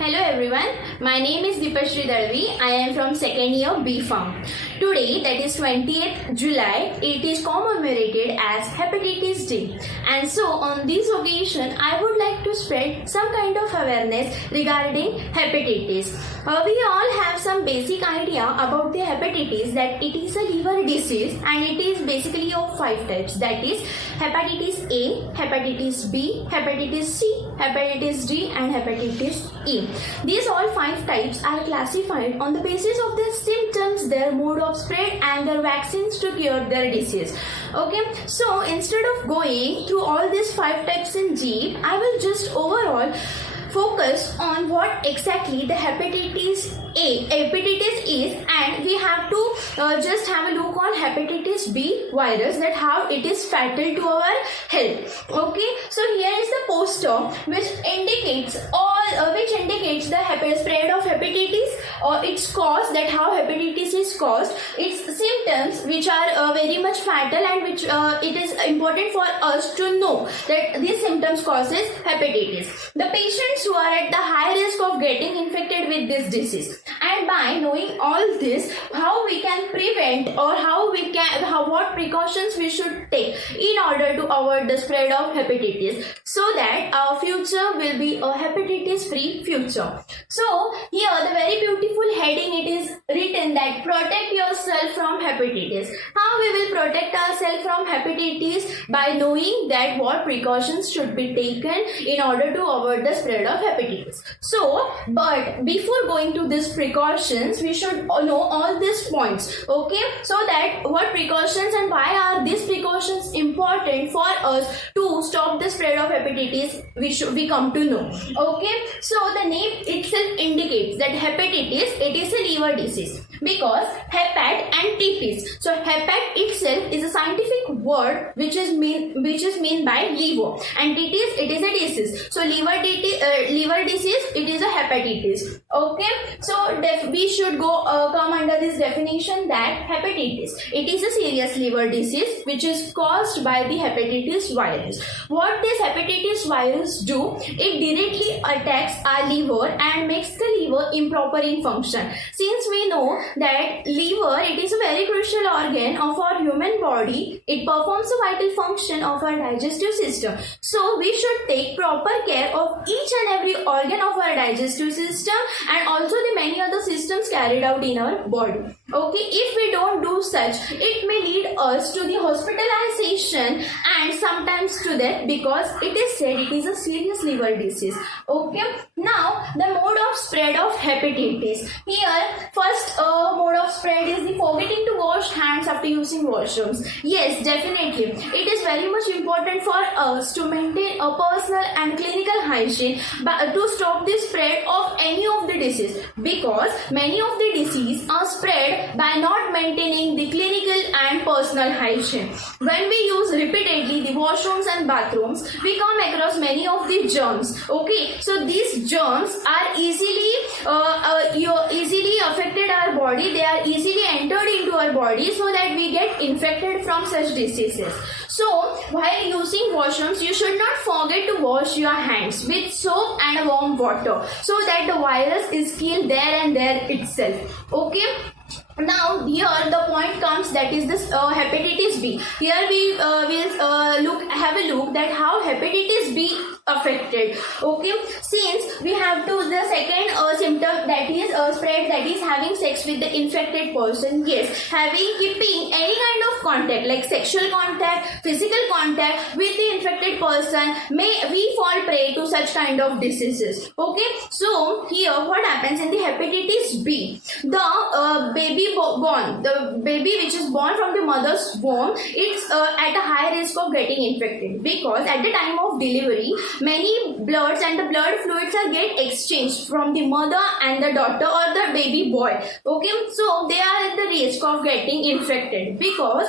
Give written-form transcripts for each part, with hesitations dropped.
Hello everyone, my name is Deepashree Dalvi. I am from second year B Farm. Today, that is 20th July, it is commemorated as Hepatitis Day. And so on this occasion, I would like to spread some kind of awareness regarding hepatitis. We all have some basic idea about the hepatitis, that it is a liver disease and it is basically of 5 types, that is hepatitis A, hepatitis B, hepatitis C, hepatitis D and hepatitis E. These all 5 types are classified on the basis of their symptoms, their mode of spread and their vaccines to cure their disease. Okay, so instead of going through all these 5 types in deep, I will just overall focus on what exactly the hepatitis is, and we have to just have a look on hepatitis B virus, that how it is fatal to our health. Okay, so here is the poster which indicates the spread of hepatitis or its cause, that how hepatitis is caused, its symptoms which are very much fatal and which it is important for us to know that these symptoms causes hepatitis. The patients who are at the high risk of getting infected with this disease, and by knowing all this, how we can prevent or what precautions we should take in order to avoid the spread of hepatitis, so that our future will be a hepatitis free future. So here the very beautiful heading, it is written that protect yourself from hepatitis. How we will protect ourselves from hepatitis? By knowing that what precautions should be taken in order to avoid the spread of hepatitis. So, but before going to these precautions, we should know all these points. Okay, so that what precautions and why are these precautions important for us to stop the spread of hepatitis, we come to know. Okay, so the name itself indicates that hepatitis, it is a liver disease, because hepat and titis. So hepat itself is a scientific word which is mean by liver, and titis, it is a disease. So liver disease, it is a hepatitis. Okay, so we should come under this definition that hepatitis, it is a serious liver disease which is caused by the hepatitis virus. What this hepatitis virus do? It directly attacks our liver and makes the liver improper in function. Since we know that liver, it is a very crucial organ of our human body, it performs a vital function of our digestive system. So we should take proper care of each and every organ of our digestive system and also the many other systems carried out in our body. Okay, if we don't do such, it may lead us to the hospitalization and sometimes to death, because it is said it is a serious liver disease. Okay, now the mode of spread of hepatitis. Here, first mode of spread is the forgetting to wash hands after using washrooms. Yes, definitely. It is very much important for us to maintain a personal and clinical hygiene to stop the spread of any of the disease, because many of the disease are spread by not maintaining the clinical and personal hygiene. When we use repeatedly the washrooms and bathrooms, we come across many of the germs. Okay, so these germs are easily affected our body. They are easily entered into our body, so that we get infected from such diseases. So while using washrooms, you should not forget to wash your hands with soap and warm water, so that the virus is killed there and there itself. Okay. Now here the point comes, that is this hepatitis B. Here we will have a look that how hepatitis B affected. Okay, since we have to the second symptom, that is spread, that is having sex with the infected person. Yes, keeping any kind of contact like sexual contact, physical contact with the infected person, may we fall prey to such kind of diseases. Okay, so here what happens in the hepatitis B, the baby which is born from the mother's womb, it's at a high risk of getting infected, because at the time of delivery, many bloods and the blood fluids get exchanged from the mother and the daughter or the baby boy. Okay, so they are at the risk of getting infected, because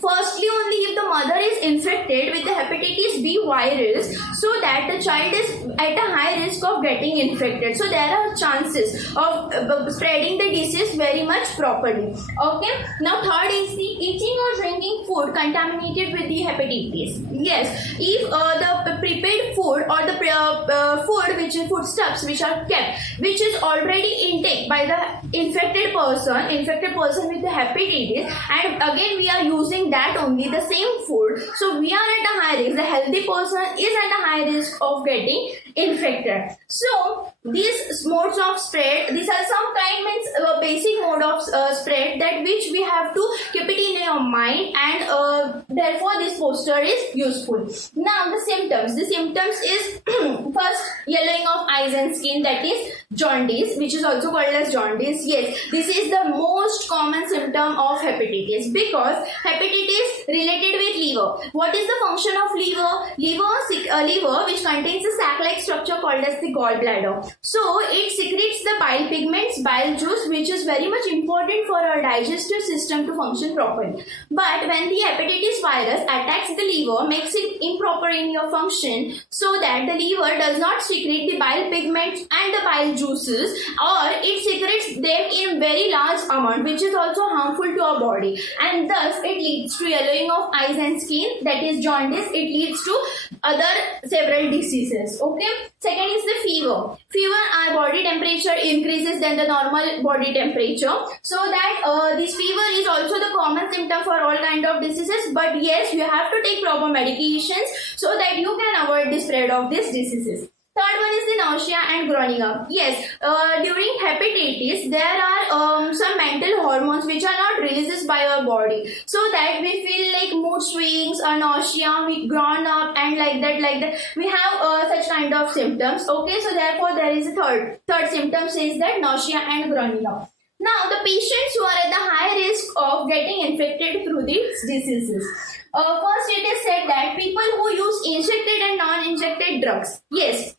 Firstly, only if the mother is infected with the hepatitis B virus, so that the child is at a high risk of getting infected. So there are chances of spreading the disease very much properly. Okay. Now third is the eating or drinking food contaminated with the hepatitis. Yes, if the prepared food or the food which is foodstuffs which are kept, which is already intake by the infected person with the hepatitis, and again we are using that only the same food, so we are at a high risk. The healthy person is at a high risk of getting infected. So these modes of spread, these are some kind means basic mode of spread that which we have to keep it in your mind, and therefore this poster is useful. Now the symptoms is first, yellowing of eyes and skin, that is jaundice, which is also called as jaundice. Yes, this is the most common symptom of hepatitis, because hepatitis related with liver. What is the function of liver? Liver which contains a sac-like structure called as the gallbladder. So it secretes the bile pigments, bile juice, which is very much important for our digestive system to function properly. But when the hepatitis virus attacks the liver, makes it improper in your function, so that the liver does not secrete the bile pigments and the bile juices, or it secretes them in very large amount, which is also harmful to our body, and thus it leads to yellowing of eyes and skin, that is jaundice. It leads to other several diseases. Okay. Second is the fever. Our body temperature increases than the normal body temperature, so that this fever is also the common symptom for all kind of diseases. But yes, you have to take proper medications so that you can avoid the spread of these diseases. Third one is the nausea and groaning up. Yes, during hepatitis, there are some mental hormones which are not released by our body, so that we feel like mood swings or nausea, we groan up, and like that. We have such kind of symptoms. Okay, so therefore there is a third symptom says that nausea and groaning up. Now the patients who are at the high risk of getting infected through these diseases. First, it is said that people who use injected and non-injected drugs. Yes,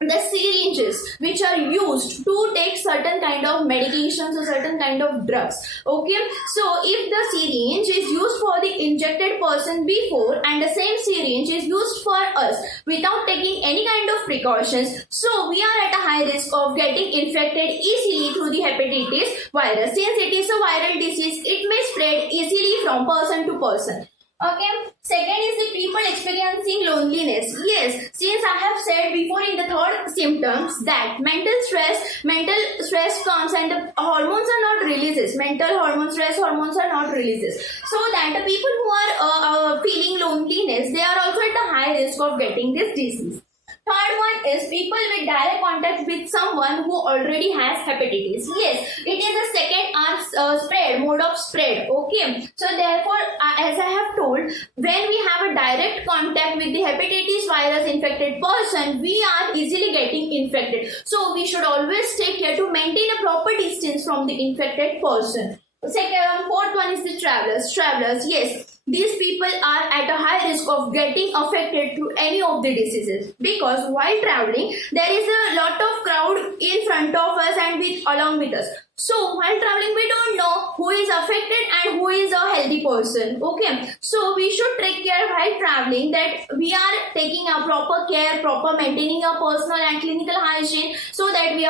the syringes which are used to take certain kind of medications or certain kind of drugs. Okay, so if the syringe is used for the injected person before, and the same syringe is used for us without taking any kind of precautions, so we are at a high risk of getting infected easily through the hepatitis virus. Since it is a viral disease, it may spread easily from person to person. Okay. Second is the people experiencing loneliness. Yes, since I have said before in the third symptoms that mental stress comes and the hormones are not releases. Mental hormones, stress hormones are not releases. So that the people who are feeling loneliness, they are also at the high risk of getting this disease. Third one is people with direct contact with someone who already has hepatitis. Yes, it is the second mode of spread. Okay, so therefore, as I have told, when we have a direct contact with the hepatitis virus infected person, we are easily getting infected. So we should always take care to maintain a proper distance from the infected person. Fourth one is the travelers. Yes, these people are at a high risk of getting affected through any of the diseases, because while traveling there is a lot of crowd in front of us and along with us. So while traveling we don't know who is affected and who is a healthy person. Okay, so we should take care while traveling that we are taking a proper care, maintaining our personal and clinical hygiene, so that we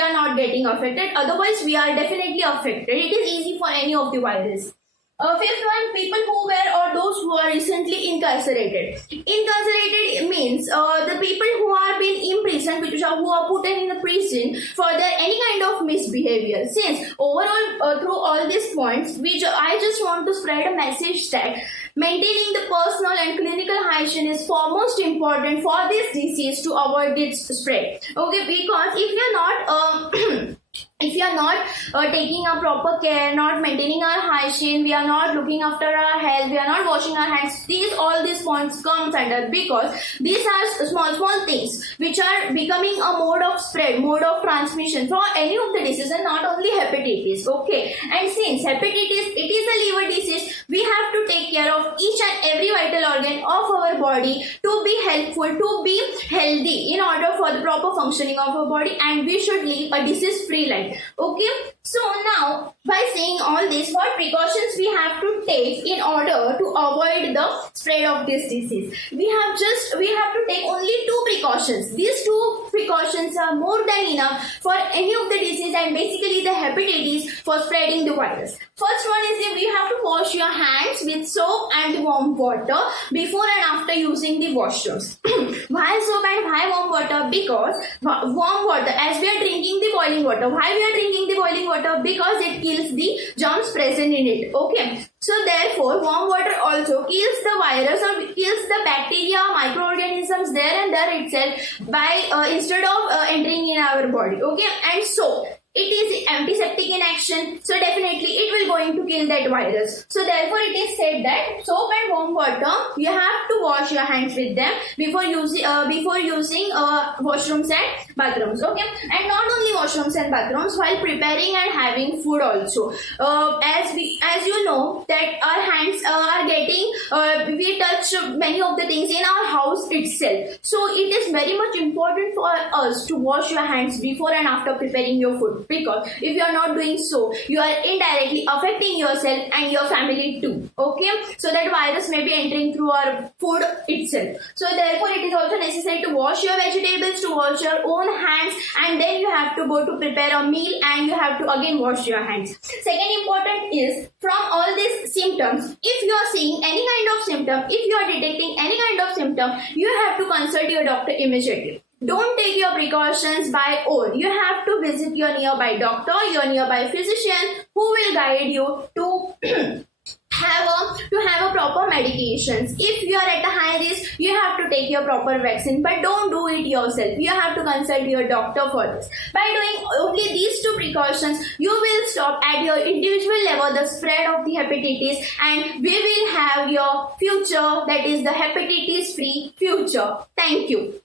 are not getting affected. Otherwise we are definitely affected. It is easy for any of the virus. Fifth one, people who were or those who are recently incarcerated. Incarcerated means the people who are being imprisoned, who are put in the prison for their any kind of misbehavior. Since overall through all these points, I just want to spread a message that maintaining the personal and clinical hygiene is foremost important for this disease to avoid its spread. Okay, because if you are not if you are not taking a proper care, not maintaining our hygiene, we are not looking after our health, we are not washing our hands, all these points comes under, because these are small things which are becoming a mode of spread, mode of transmission for any of the diseases, and not only hepatitis. Okay, and since hepatitis, it is a liver disease, we have to take care of each and every vital organ of our body to be helpful, to be healthy in order for the proper functioning of our body, and we should live a disease free life. them. Okay, so now by saying all this, what precautions we have to take in order to avoid the spread of this disease? We have to take only two precautions. These two precautions are more than enough for any of the disease, and basically the hepatitis for spreading the virus. First one is that we have to wash your hands with soap and warm water before and after using the washrooms. Why soap and why warm water? Because warm water, as we are drinking the boiling water. Why we are drinking the boiling water? Because it kills the germs present in it. Okay. So therefore, warm water also kills the virus or kills the bacteria, microorganisms there and there itself by instead of entering in our body. Okay, and so it is antiseptic in action, so definitely it will going to kill that virus. So therefore it is said that soap and warm water, you have to wash your hands with them before using washrooms and bathrooms. Okay, and not only washrooms and bathrooms, while preparing and having food also. As you know that our hands are getting we touch many of the things in our house itself. So it is very much important for us to wash your hands before and after preparing your food. Because if you are not doing so, you are indirectly affecting yourself and your family too. Okay, so that virus may be entering through our food itself. So therefore it is also necessary to wash your vegetables, to wash your own hands, and then you have to go to prepare a meal and you have to again wash your hands. Second important is, from all these symptoms, if you are seeing any kind of symptom, if you are detecting any kind of symptom, you have to consult your doctor immediately. Don't take your precautions by own. You have to visit your nearby doctor, your nearby physician, who will guide you to have a proper medications. If you are at a high risk, you have to take your proper vaccine, but don't do it yourself. You have to consult your doctor for this. By doing only these two precautions, you will stop at your individual level the spread of the hepatitis, and we will have your future, that is the hepatitis free future. Thank you.